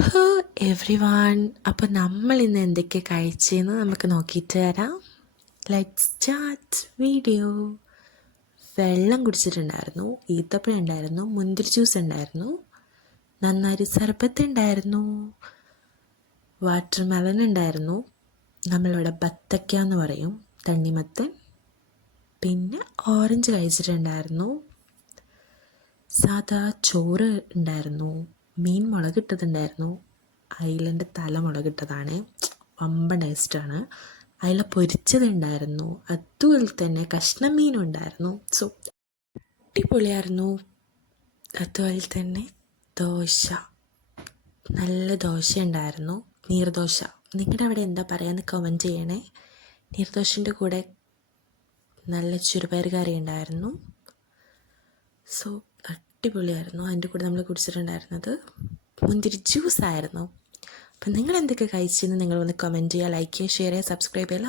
Hello every one. അപ്പോൾ നമ്മൾ ഇന്ന് എന്തൊക്കെ കഴിച്ചെന്ന് നമുക്ക് നോക്കിയിട്ട് വരാം. Let's start video. വെള്ളം കുടിച്ചിട്ടുണ്ടായിരുന്നു, ഈത്തപ്പഴം ഉണ്ടായിരുന്നു, മുന്തിരി ജ്യൂസ് ഉണ്ടായിരുന്നു, നന്നാരി സർബത്ത് ഉണ്ടായിരുന്നു, വാട്ടർ മെലൺ ഉണ്ടായിരുന്നു, നമ്മളിവിടെ ബത്തക്ക എന്ന് പറയും, തണ്ണിമത്തൻ, പിന്നെ ഓറഞ്ച് കഴിച്ചിട്ടുണ്ടായിരുന്നു, സാധാ ചോറ് ഉണ്ടായിരുന്നു, മീൻ മുളകിട്ടതുണ്ടായിരുന്നു, അയിലൻ്റെ തല മുളകിട്ടതാണ്, വമ്പൻ ടേസ്റ്റാണ്. അയില പൊരിച്ചതുണ്ടായിരുന്നു, അതുപോലെ തന്നെ കഷ്ണം മീനും ഉണ്ടായിരുന്നു. സോ അടിപൊളിയായിരുന്നു. അതുപോലെ തന്നെ ദോശ, നല്ല ദോശ ഉണ്ടായിരുന്നു, നീർദോശ. നിങ്ങളുടെ അവിടെ എന്താ പറയുക കമൻറ്റ് ചെയ്യണേ. നീർദോശൻ്റെ കൂടെ നല്ല ചെറുപയർ കറി ഉണ്ടായിരുന്നു. സോ അടിപൊളിയായിരുന്നു. അതിൻ്റെ കൂടെ നമ്മൾ കുടിച്ചിട്ടുണ്ടായിരുന്നത് മുന്തിരി ജ്യൂസ് ആയിരുന്നു. അപ്പം നിങ്ങൾ എന്തൊക്കെ കഴിച്ചെന്ന് നിങ്ങൾ ഒന്ന് കമൻറ്റ് ചെയ്യുക, ലൈക്ക് ചെയ്യുക, ഷെയർ ചെയ്യുക, സബ്സ്ക്രൈബ് ചെയ്യുക.